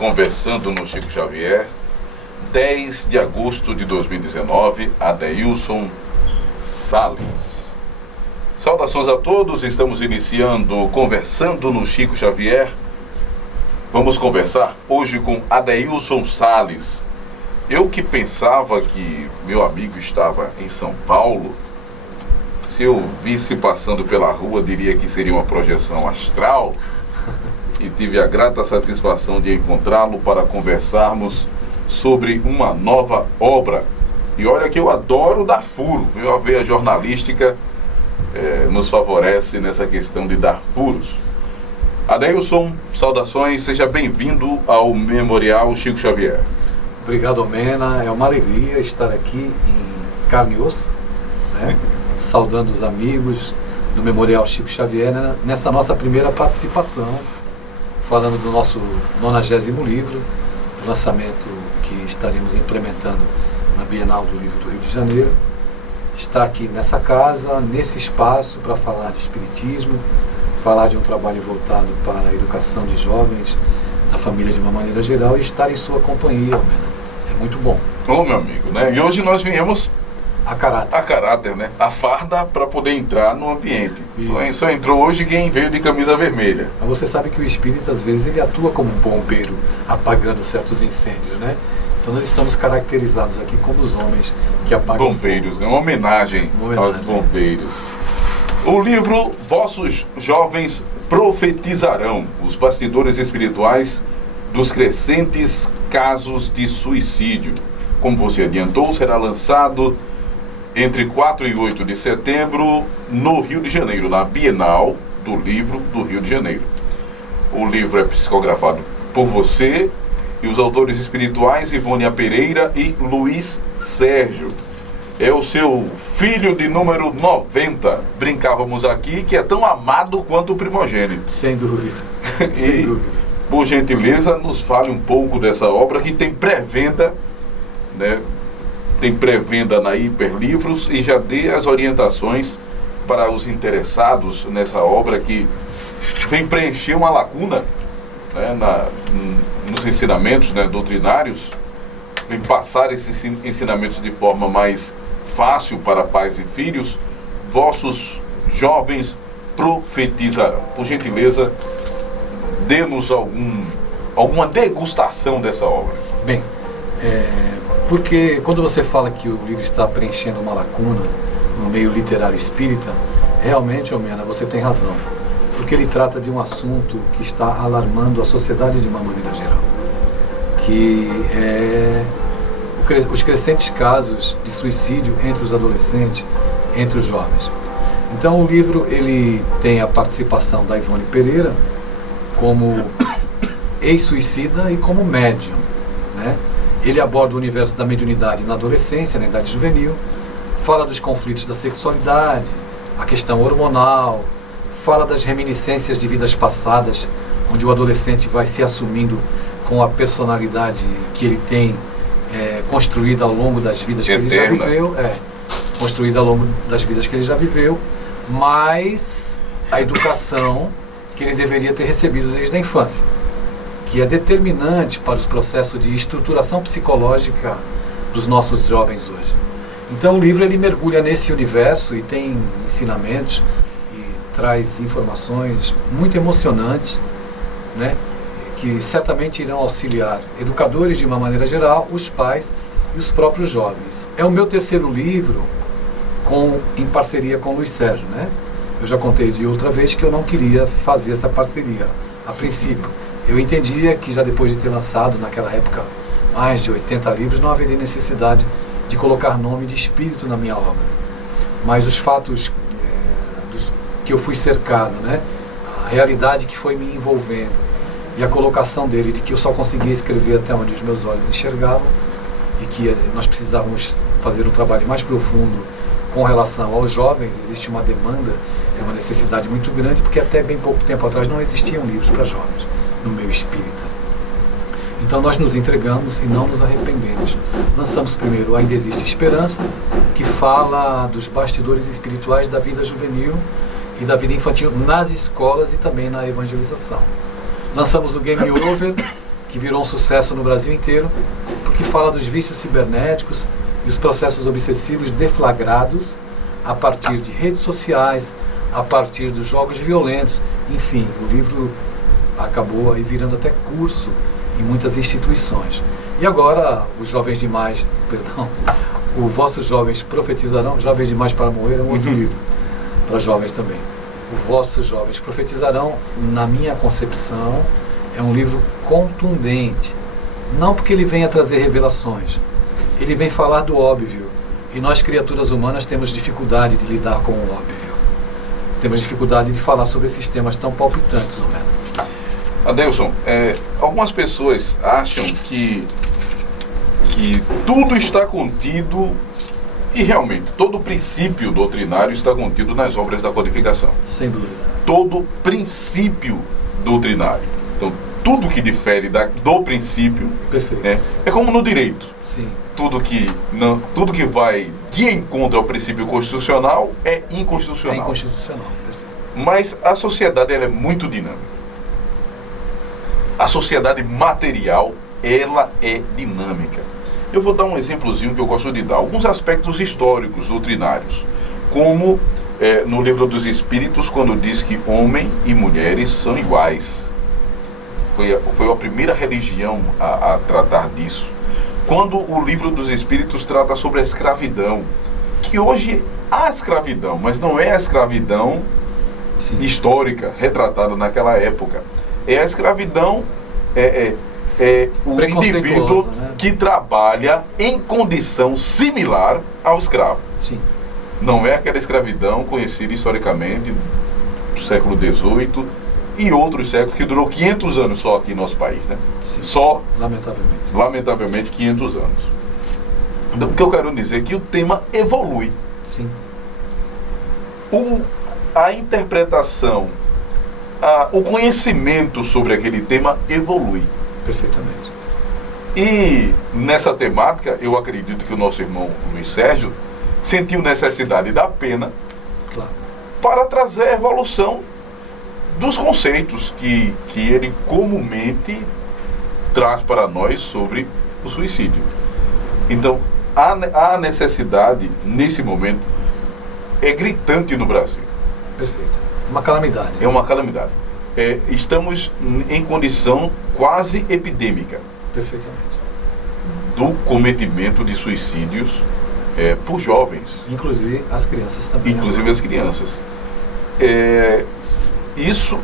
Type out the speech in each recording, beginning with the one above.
Conversando no Chico Xavier, 10 de agosto de 2019, Adeilson Sales. Saudações a todos, estamos iniciando Conversando no Chico Xavier. Vamos conversar hoje com Adeilson Sales. Eu que pensava que meu amigo estava em São Paulo, se eu visse passando pela rua, diria que seria uma projeção astral, e tive a grata satisfação de encontrá-lo para conversarmos sobre uma nova obra. E olha que eu adoro dar furo, viu? A veia jornalística nos favorece nessa questão de dar furos. Adeilson, saudações, seja bem-vindo ao Memorial Chico Xavier. Obrigado, Mena, é uma alegria estar aqui em carne e osso, né? Saudando os amigos do Memorial Chico Xavier, né? Nessa nossa primeira participação, falando do nosso 90º livro, lançamento que estaremos implementando na Bienal do Livro do Rio de Janeiro. Está aqui nessa casa, nesse espaço, para falar de espiritismo, falar de um trabalho voltado para a educação de jovens, da família de uma maneira geral, e estar em sua companhia, Mena. É muito bom. Ô, meu amigo, né? E hoje nós viemos a caráter, né? A farda para poder entrar no ambiente. Só entrou hoje quem veio de camisa vermelha. Mas você sabe que o espírito, às vezes, ele atua como um bombeiro, apagando certos incêndios, né? Então nós estamos caracterizados aqui como os homens que apagam bombeiros, né? Uma homenagem aos bombeiros. O livro Vossos Jovens Profetizarão, os bastidores espirituais dos crescentes casos de suicídio. Como você adiantou, será lançado entre 4 e 8 de setembro no Rio de Janeiro, na Bienal do Livro do Rio de Janeiro. O livro é psicografado por você e os autores espirituais Ivônia Pereira e Luiz Sérgio. É o seu filho de número 90, brincávamos aqui, que é tão amado quanto o primogênito. Sem dúvida. Sem dúvida. Por gentileza, nos fale um pouco dessa obra que tem pré-venda, né? Tem pré-venda na Hiperlivros, e já dê as orientações para os interessados nessa obra que vem preencher uma lacuna, né, nos ensinamentos, né, doutrinários, vem passar esses ensinamentos de forma mais fácil para pais e filhos. Vossos jovens profetizarão. Por gentileza, dê-nos alguma degustação dessa obra. Bem, porque quando você fala que o livro está preenchendo uma lacuna no meio literário espírita, realmente, Mena, você tem razão. Porque ele trata de um assunto que está alarmando a sociedade de uma maneira geral, que é os crescentes casos de suicídio entre os adolescentes, entre os jovens. Então o livro ele tem a participação da Ivônia Pereira como ex-suicida e como médium, né? Ele aborda o universo da mediunidade na adolescência, na idade juvenil, fala dos conflitos da sexualidade, a questão hormonal, fala das reminiscências de vidas passadas, onde o adolescente vai se assumindo com a personalidade que ele tem construída ao longo das vidas que ele já viveu, construída ao longo das vidas que ele já viveu, mas a educação que ele deveria ter recebido desde a infância, que é determinante para os processos de estruturação psicológica dos nossos jovens hoje. Então o livro ele mergulha nesse universo e tem ensinamentos e traz informações muito emocionantes, né, que certamente irão auxiliar educadores de uma maneira geral, os pais e os próprios jovens. É o meu terceiro livro em parceria com o Luiz Sérgio, né? Eu já contei de outra vez que eu não queria fazer essa parceria a princípio. Eu entendia que já depois de ter lançado naquela época mais de 80 livros, não haveria necessidade de colocar nome de espírito na minha obra. Mas os fatos que eu fui cercado, né? A realidade que foi me envolvendo e a colocação dele de que eu só conseguia escrever até onde os meus olhos enxergavam e que nós precisávamos fazer um trabalho mais profundo com relação aos jovens. Existe uma demanda, uma necessidade muito grande, porque até bem pouco tempo atrás não existiam livros para jovens no meio espírita. Então nós nos entregamos e não nos arrependemos. Lançamos primeiro Ainda Existe Esperança, que fala dos bastidores espirituais da vida juvenil e da vida infantil nas escolas e também na evangelização. Lançamos o Game Over, que virou um sucesso no Brasil inteiro, porque fala dos vícios cibernéticos e os processos obsessivos deflagrados a partir de redes sociais, a partir dos jogos violentos. Enfim, o livro acabou aí virando até curso em muitas instituições. E agora, os Jovens Demais, perdão, o Vossos Jovens Profetizarão, Jovens Demais para Morrer é um outro livro, para jovens também. O Vossos Jovens Profetizarão, na minha concepção, é um livro contundente. Não porque ele venha trazer revelações, ele vem falar do óbvio. E nós, criaturas humanas, temos dificuldade de lidar com o óbvio. Temos dificuldade de falar sobre esses temas tão palpitantes, Romero. Adeilson, algumas pessoas acham que tudo está contido, e realmente todo o princípio doutrinário está contido nas obras da codificação. Sem dúvida. Todo princípio doutrinário. Então, tudo que difere do princípio, perfeito, é como no direito. Sim. Tudo que vai de encontro ao princípio constitucional é inconstitucional. É inconstitucional, perfeito. Mas a sociedade, ela é muito dinâmica. A sociedade material, ela é dinâmica. Eu vou dar um exemplozinho que eu gosto de dar. Alguns aspectos históricos, doutrinários. Como no Livro dos Espíritos, quando diz que homem e mulheres são iguais. Foi a primeira religião a tratar disso. Quando o Livro dos Espíritos trata sobre a escravidão. Que hoje há escravidão, mas não é a escravidão Sim. histórica, retratada naquela época. É a escravidão, o indivíduo, né, que trabalha em condição similar ao escravo. Sim. Não é aquela escravidão conhecida historicamente do século XVIII e outros séculos, que durou 500 anos só aqui no nosso país, né? Sim. Só, lamentavelmente, 500 anos. Então, o que eu quero dizer é que o tema evolui. Sim. A interpretação, o conhecimento sobre aquele tema evolui. Perfeitamente. E nessa temática, eu acredito que o nosso irmão Luiz Sérgio sentiu necessidade da pena, claro, para trazer a evolução dos conceitos que ele comumente traz para nós sobre o suicídio. Então, a necessidade, nesse momento, é gritante no Brasil. Perfeito. Uma calamidade. É uma calamidade. Estamos em condição quase epidêmica. Perfeitamente. Do cometimento de suicídios por jovens. Inclusive as crianças também. Inclusive as crianças. Isso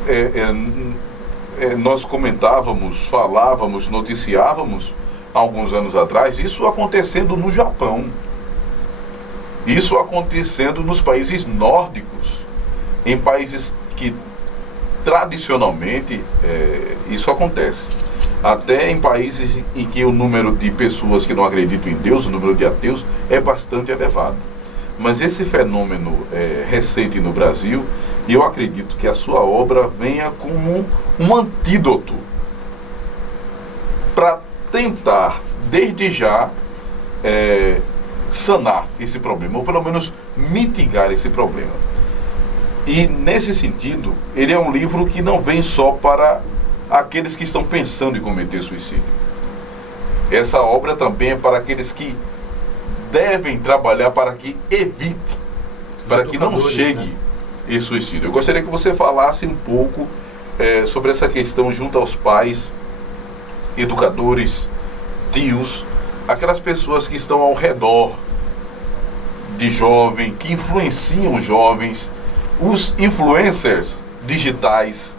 nós comentávamos, falávamos, noticiávamos alguns anos atrás, isso acontecendo no Japão. Isso acontecendo nos países nórdicos, em países que tradicionalmente isso acontece. Até em países em que o número de pessoas que não acreditam em Deus, o número de ateus, é bastante elevado. Mas esse fenômeno recente no Brasil, e eu acredito que a sua obra venha como um antídoto para tentar, desde já, sanar esse problema, ou pelo menos mitigar esse problema. E, nesse sentido, ele é um livro que não vem só para aqueles que estão pensando em cometer suicídio. Essa obra também é para aqueles que devem trabalhar para que evite, para que não chegue esse suicídio. Eu gostaria que você falasse um pouco sobre essa questão junto aos pais, educadores, tios, aquelas pessoas que estão ao redor de jovem, que influenciam os jovens, os influencers digitais,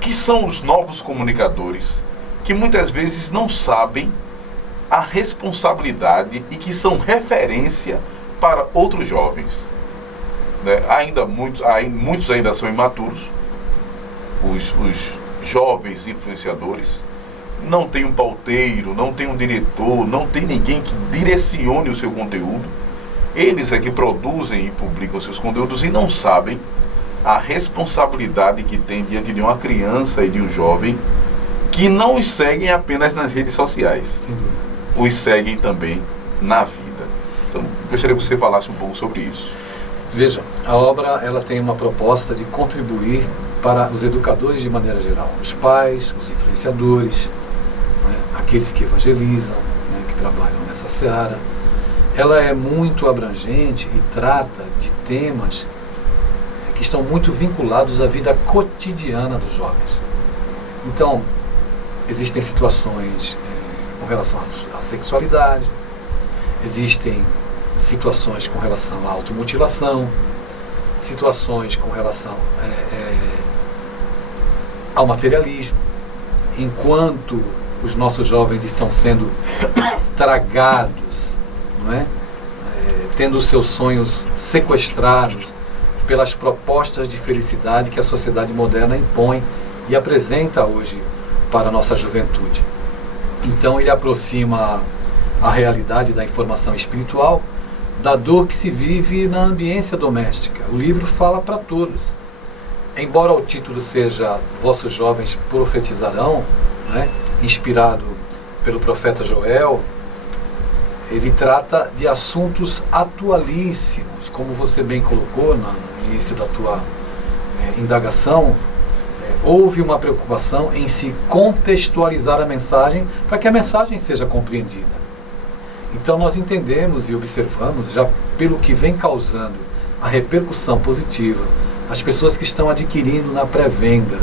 que são os novos comunicadores, que muitas vezes não sabem a responsabilidade e que são referência para outros jovens. Muitos ainda são imaturos, os jovens influenciadores, não tem um pauteiro, não tem um diretor, não tem ninguém que direcione o seu conteúdo. Eles é que produzem e publicam seus conteúdos e não sabem a responsabilidade que tem diante de uma criança e de um jovem que não os seguem apenas nas redes sociais, os seguem também na vida. Então, gostaria que você falasse um pouco sobre isso. Veja, a obra ela tem uma proposta de contribuir para os educadores de maneira geral, os pais, os influenciadores, aqueles que evangelizam, né, que trabalham nessa seara. Ela é muito abrangente e trata de temas que estão muito vinculados à vida cotidiana dos jovens. Então, existem situações com relação à sexualidade, existem situações com relação à automutilação, situações com relação ao materialismo, enquanto os nossos jovens estão sendo tragados, não é? Tendo os seus sonhos sequestrados pelas propostas de felicidade que a sociedade moderna impõe e apresenta hoje para a nossa juventude. Então ele aproxima a realidade da informação espiritual da dor que se vive na ambiência doméstica. O livro fala para todos. Embora o título seja Vossos Jovens Profetizarão, né, inspirado pelo profeta Joel, ele trata de assuntos atualíssimos, como você bem colocou no início da tua indagação. Houve uma preocupação em se contextualizar a mensagem para que a mensagem seja compreendida. Então nós entendemos e observamos, já pelo que vem causando a repercussão positiva, as pessoas que estão adquirindo na pré-venda,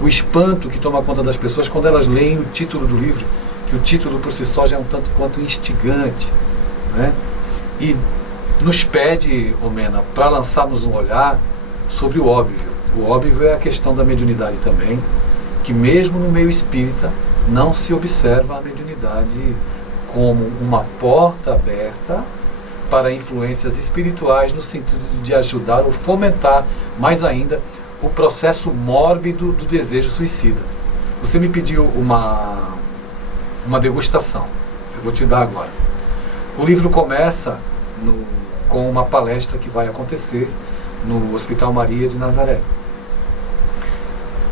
o espanto que toma conta das pessoas quando elas leem o título do livro, que o título por si só já é um tanto quanto instigante, né? E nos pede, Omena, para lançarmos um olhar sobre o óbvio. O óbvio é a questão da mediunidade também, que mesmo no meio espírita não se observa a mediunidade como uma porta aberta para influências espirituais no sentido de ajudar ou fomentar mais ainda o processo mórbido do desejo suicida. Você me pediu uma degustação, eu vou te dar agora. O livro começa com uma palestra que vai acontecer no Hospital Maria de Nazaré.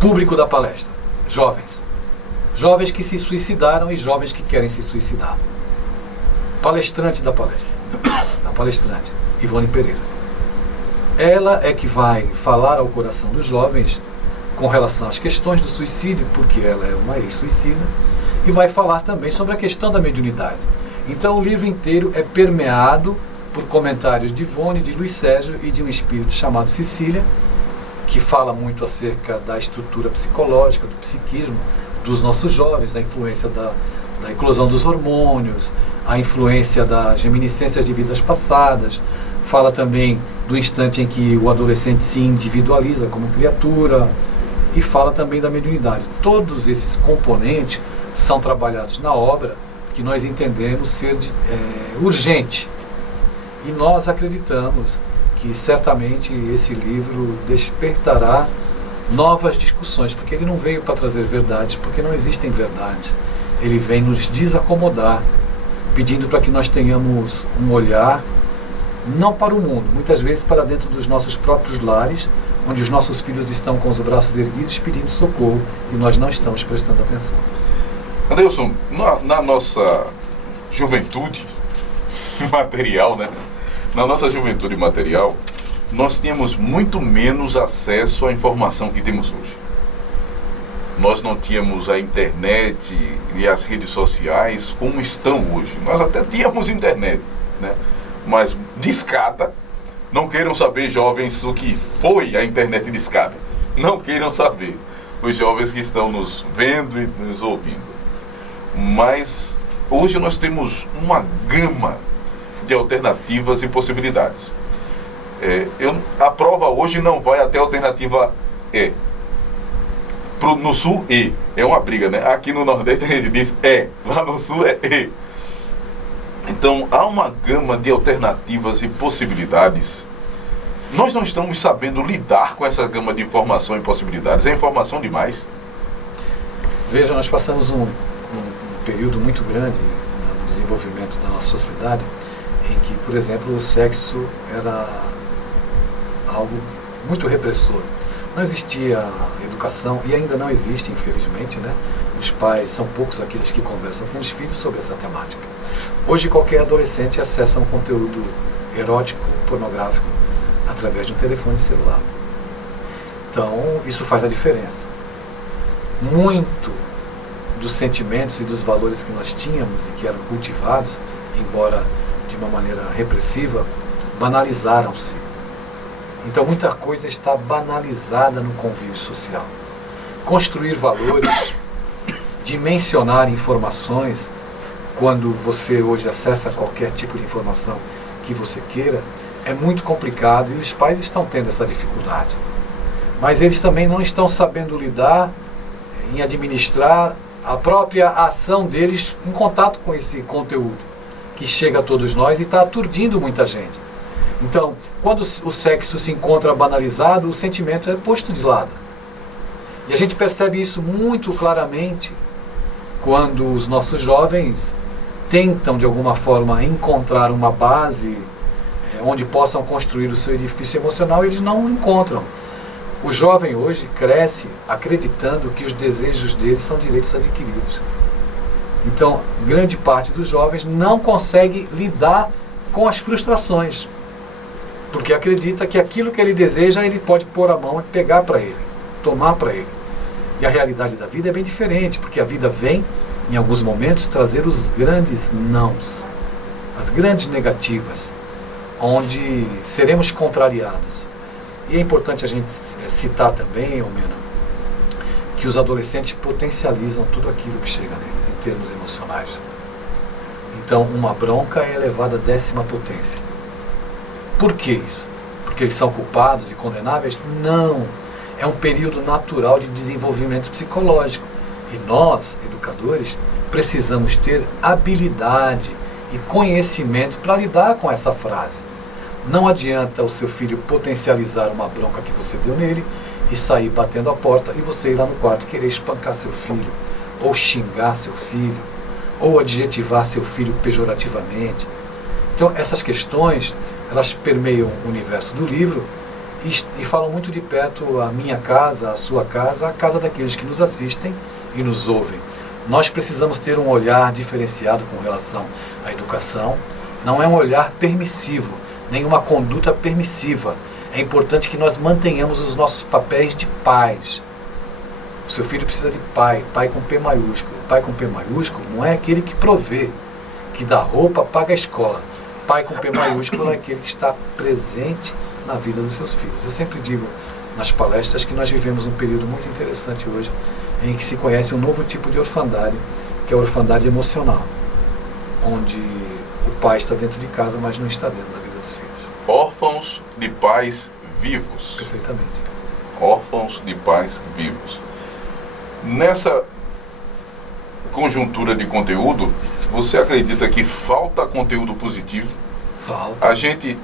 Público da palestra: jovens. Jovens que se suicidaram e jovens que querem se suicidar. Palestrante da palestra. A palestrante, Ivone Pereira. Ela é que vai falar ao coração dos jovens com relação às questões do suicídio, porque ela é uma ex-suicida, e vai falar também sobre a questão da mediunidade. Então o livro inteiro é permeado por comentários de Ivone, de Luiz Sérgio e de um espírito chamado Cecília, que fala muito acerca da estrutura psicológica, do psiquismo dos nossos jovens, a influência da eclosão dos hormônios, a influência das reminiscências de vidas passadas. Fala também do instante em que o adolescente se individualiza como criatura, e fala também da mediunidade. Todos esses componentes são trabalhados na obra, que nós entendemos ser urgente. E nós acreditamos que certamente esse livro despertará novas discussões, porque ele não veio para trazer verdades, porque não existem verdades. Ele vem nos desacomodar, pedindo para que nós tenhamos um olhar, não para o mundo, muitas vezes para dentro dos nossos próprios lares, onde os nossos filhos estão com os braços erguidos pedindo socorro e nós não estamos prestando atenção. Adeilson, na nossa juventude material, né? Na nossa juventude material, nós tínhamos muito menos acesso à informação que temos hoje. Nós não tínhamos a internet e as redes sociais como estão hoje. Nós até tínhamos internet, né? Mas discada, não queiram saber, jovens, o que foi a internet discada. Não queiram saber, os jovens que estão nos vendo e nos ouvindo. Mas hoje nós temos uma gama de alternativas e possibilidades. A prova hoje não vai até a alternativa E. No sul, E. É uma briga, né? Aqui no Nordeste a gente diz E. Lá no sul é E. Então há uma gama de alternativas e possibilidades. Nós não estamos sabendo lidar com essa gama de informação e possibilidades. É informação demais. Veja, nós passamos um período muito grande no desenvolvimento da nossa sociedade, em que, por exemplo, o sexo era algo muito repressor. Não existia educação, e ainda não existe, infelizmente, né? Os pais, são poucos aqueles que conversam com os filhos sobre essa temática. Hoje qualquer adolescente acessa um conteúdo erótico, pornográfico, através de um telefone celular. Então, isso faz a diferença. Muito dos sentimentos e dos valores que nós tínhamos e que eram cultivados, embora de uma maneira repressiva, banalizaram-se. Então muita coisa está banalizada no convívio social. Construir valores, dimensionar informações, quando você hoje acessa qualquer tipo de informação que você queira, é muito complicado e os pais estão tendo essa dificuldade. Mas eles também não estão sabendo lidar em administrar a própria ação deles em contato com esse conteúdo que chega a todos nós e está aturdindo muita gente. Então, quando o sexo se encontra banalizado, o sentimento é posto de lado. E a gente percebe isso muito claramente quando os nossos jovens tentam, de alguma forma, encontrar uma base onde possam construir o seu edifício emocional, eles não encontram. O jovem hoje cresce acreditando que os desejos dele são direitos adquiridos. Então, grande parte dos jovens não consegue lidar com as frustrações, porque acredita que aquilo que ele deseja, ele pode pôr a mão e pegar para ele, tomar para ele. E a realidade da vida é bem diferente, porque a vida vem, em alguns momentos, trazer os grandes nãos, as grandes negativas, onde seremos contrariados. E é importante a gente citar também, Omena, que os adolescentes potencializam tudo aquilo que chega neles, em termos emocionais. Então, uma bronca é elevada à 10ª potência. Por que isso? Porque eles são culpados e condenáveis? Não. É um período natural de desenvolvimento psicológico. E nós, educadores, precisamos ter habilidade e conhecimento para lidar com essa frase. Não adianta o seu filho potencializar uma bronca que você deu nele e sair batendo a porta e você ir lá no quarto querer espancar seu filho, ou xingar seu filho, ou adjetivar seu filho pejorativamente. Então essas questões, elas permeiam o universo do livro e falam muito de perto a minha casa, a sua casa, a casa daqueles que nos assistem e nos ouvem. Nós precisamos ter um olhar diferenciado com relação à educação. Não é um olhar permissivo, nenhuma conduta permissiva. É importante que nós mantenhamos os nossos papéis de pais. O seu filho precisa de pai, pai com P maiúsculo. Pai com P maiúsculo não é aquele que provê, que dá roupa, paga a escola. Pai com P maiúsculo é aquele que está presente na vida dos seus filhos. Eu sempre digo nas palestras que nós vivemos um período muito interessante hoje, em que se conhece um novo tipo de orfandade, que é a orfandade emocional, onde o pai está dentro de casa, mas não está dentro da vida dos filhos. Órfãos de pais vivos. Perfeitamente. Órfãos de pais vivos. Nessa conjuntura de conteúdo, você acredita que falta conteúdo positivo? Falta. A gente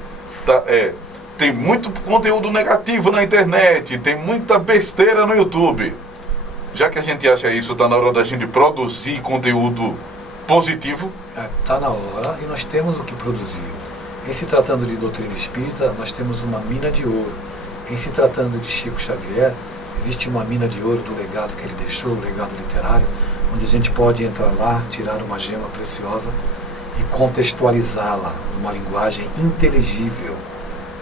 tem muito conteúdo negativo na internet, tem muita besteira no YouTube. Já que a gente acha isso, está na hora da gente produzir conteúdo positivo? Está na hora e nós temos o que produzir. Em se tratando de doutrina espírita, nós temos uma mina de ouro. Em se tratando de Chico Xavier, existe uma mina de ouro do legado que ele deixou, o legado literário, onde a gente pode entrar lá, tirar uma gema preciosa e contextualizá-la numa linguagem inteligível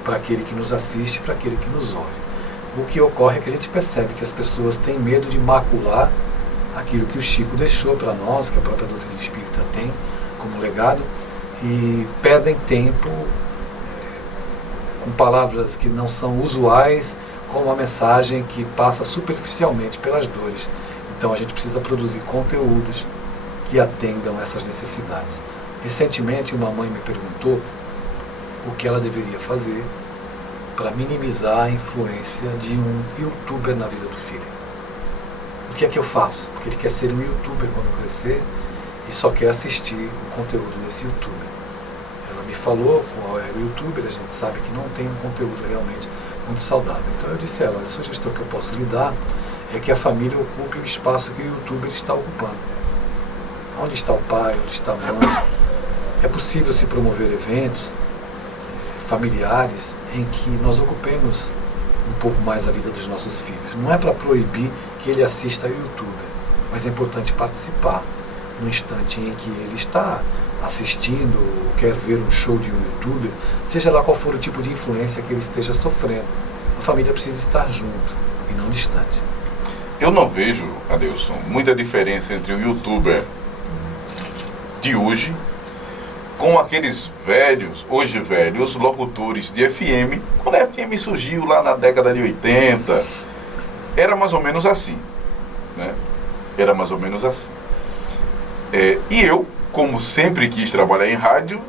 para aquele que nos assiste, para aquele que nos ouve. O que ocorre é que a gente percebe que as pessoas têm medo de macular aquilo que o Chico deixou para nós, que a própria doutrina espírita tem como legado, e perdem tempo com palavras que não são usuais, com uma mensagem que passa superficialmente pelas dores. Então a gente precisa produzir conteúdos que atendam essas necessidades. Recentemente uma mãe me perguntou o que ela deveria fazer para minimizar a influência de um youtuber na vida do filho. O que é que eu faço? Porque ele quer ser um youtuber quando crescer e só quer assistir o conteúdo desse youtuber. Ela me falou qual era o youtuber, a gente sabe que não tem um conteúdo realmente muito saudável. Então eu disse a ela, a sugestão que eu posso lhe dar é que a família ocupe o espaço que o youtuber está ocupando. Onde está o pai, onde está a mãe? É possível se promover eventos familiares em que nós ocupemos um pouco mais a vida dos nossos filhos. Não é para proibir que ele assista ao youtuber, mas é importante participar no instante em que ele está assistindo ou quer ver um show de um youtuber, seja lá qual for o tipo de influência que ele esteja sofrendo. A família precisa estar junto e não distante. eu não vejo, Adelson, muita diferença entre o youtuber de hoje com aqueles velhos, hoje velhos, locutores de FM. Quando a FM surgiu lá na década de 80, era mais ou menos assim, né? Era mais ou menos assim. E eu, como sempre quis trabalhar em rádio,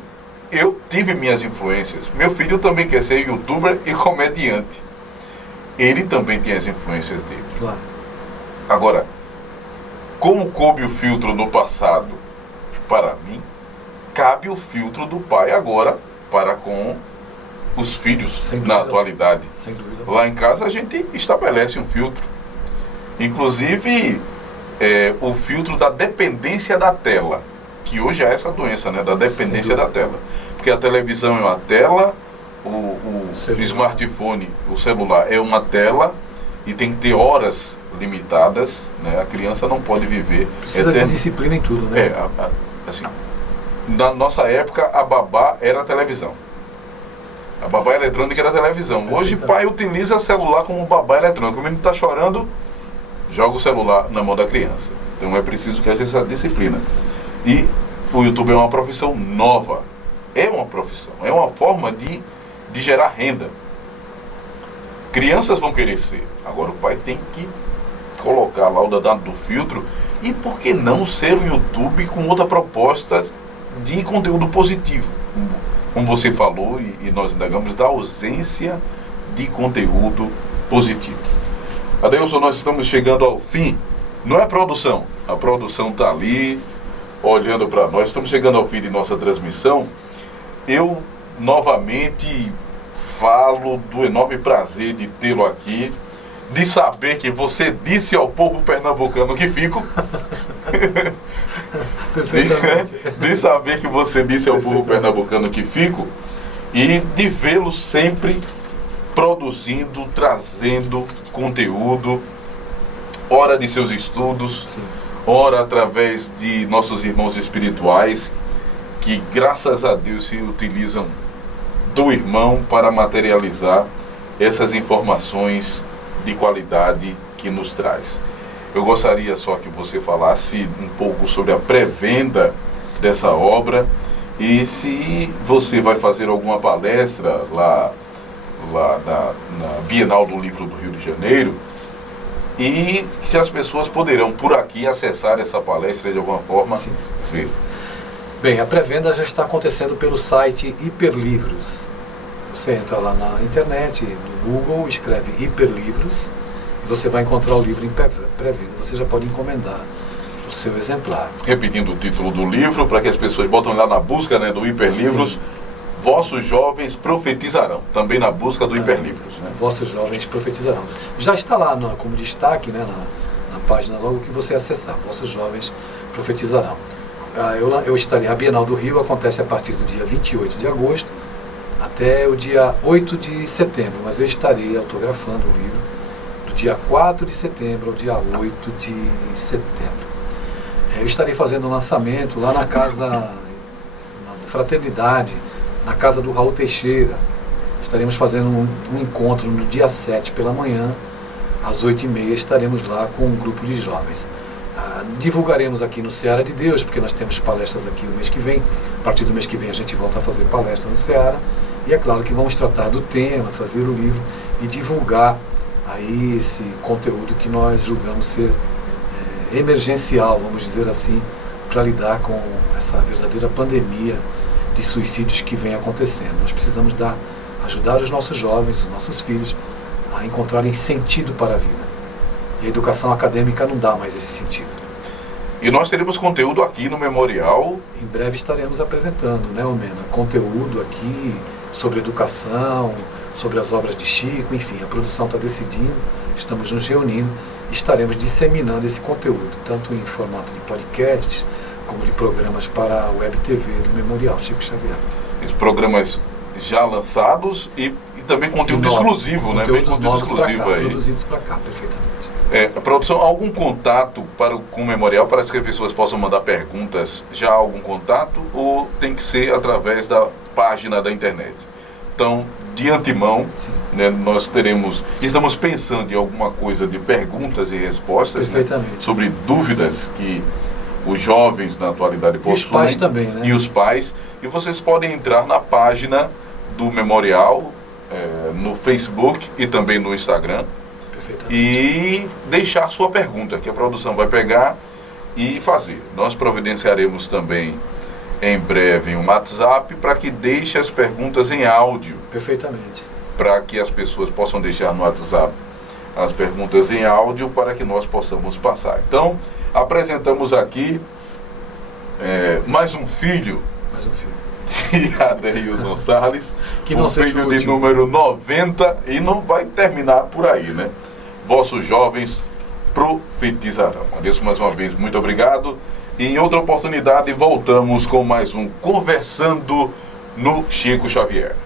eu tive minhas influências. Meu filho também quer ser youtuber e comediante. Ele também tem as influências dele. Claro. Agora, como coube o filtro no passado para mim, cabe o filtro do pai agora para com os filhos na atualidade. Sem dúvida. Lá em casa a gente estabelece um filtro. Inclusive, o filtro da dependência da tela, que hoje é essa doença, né, da dependência da tela. Porque a televisão é uma tela, o smartphone, o celular é uma tela e tem que ter horas limitadas, né? A criança não pode viver... Precisa de disciplina em tudo, né? Assim, na nossa época, a babá era a televisão. A babá eletrônica era a televisão. Hoje, pai utiliza celular como babá eletrônica. O menino está chorando, joga o celular na mão da criança. Então é preciso que haja essa disciplina. E o YouTube é uma profissão nova. É uma profissão, é uma forma de gerar renda. Crianças vão querer ser. Agora o pai tem que colocar lá o danado do filtro. E por que não ser um YouTube com outra proposta de conteúdo positivo? Como você falou e nós indagamos, da ausência de conteúdo positivo. Adelson, nós estamos chegando ao fim. Não é produção. A produção está ali, olhando para nós. Estamos chegando ao fim de nossa transmissão. Eu, novamente, falo do enorme prazer de tê-lo aqui, de saber que você disse ao povo pernambucano que fico. de saber que você disse ao povo pernambucano que fico e de vê-lo sempre produzindo, trazendo conteúdo, ora de seus estudos, sim, ora através de nossos irmãos espirituais, que graças a Deus se utilizam do irmão para materializar essas informações de qualidade que nos traz. Eu gostaria só que você falasse um pouco sobre a pré-venda dessa obra e se você vai fazer alguma palestra lá na Bienal do Livro do Rio de Janeiro e se as pessoas poderão por aqui acessar essa palestra de alguma forma. Sim. Ver. Bem, a pré-venda já está acontecendo pelo site Hiperlivros. Você entra lá na internet, no Google, escreve Hiperlivros e você vai encontrar o livro em pré-venda. Você já pode encomendar o seu exemplar. Repetindo o título do livro, para que as pessoas botam lá na busca, né, do Hiperlivros, sim, Vossos Jovens Profetizarão, também na busca do Hiperlivros. Né? Vossos Jovens Profetizarão. Já está lá como destaque, né, na página logo que você acessar, Vossos Jovens Profetizarão. Eu estarei, a Bienal do Rio acontece a partir do dia 28 de agosto até o dia 8 de setembro, mas eu estarei autografando o livro do dia 4 de setembro ao dia 8 de setembro. Eu estarei fazendo um lançamento lá na casa, na Fraternidade, na casa do Raul Teixeira. Estaremos fazendo um encontro no dia 7 pela manhã, às 8h30, estaremos lá com um grupo de jovens. Divulgaremos aqui no Seara de Deus, porque nós temos palestras aqui o mês que vem. A partir do mês que vem a gente volta a fazer palestra no Seara. E é claro que vamos tratar do tema, trazer o livro e divulgar aí esse conteúdo que nós julgamos ser emergencial, vamos dizer assim, para lidar com essa verdadeira pandemia de suicídios que vem acontecendo. Nós precisamos ajudar os nossos jovens, os nossos filhos, a encontrarem sentido para a vida. E a educação acadêmica não dá mais esse sentido. E nós teremos conteúdo aqui no Memorial. Em breve estaremos apresentando, né, Omena? Conteúdo aqui sobre educação, sobre as obras de Chico, enfim, a produção está decidindo, estamos nos reunindo, estaremos disseminando esse conteúdo, tanto em formato de podcasts, como de programas para a Web TV do Memorial Chico Xavier. Esses programas já lançados e também conteúdo exclusivo, né? Vem conteúdo exclusivo aí. Produzidos para cá, perfeitamente. A produção, algum contato com o Memorial para que as pessoas possam mandar perguntas? Já há algum contato ou tem que ser através da página da internet? Então, de antemão, Sim. nós estamos pensando em alguma coisa de perguntas e respostas, sobre dúvidas que os jovens na atualidade possuem. E os pais também, né? E os pais. E vocês podem entrar na página do Memorial, no Facebook e também no Instagram, e deixar sua pergunta, que a produção vai pegar e fazer. Nós providenciaremos também em breve um WhatsApp para que deixe as perguntas em áudio. Perfeitamente. Para que as pessoas possam deixar no WhatsApp as perguntas em áudio para que nós possamos passar. Então, apresentamos aqui mais um filho de Adeilson Salles, que não seja filho de número 90, e não vai terminar por aí, né? Vossos jovens profetizarão. Adeus mais uma vez, muito obrigado. E em outra oportunidade voltamos com mais um Conversando no Chico Xavier.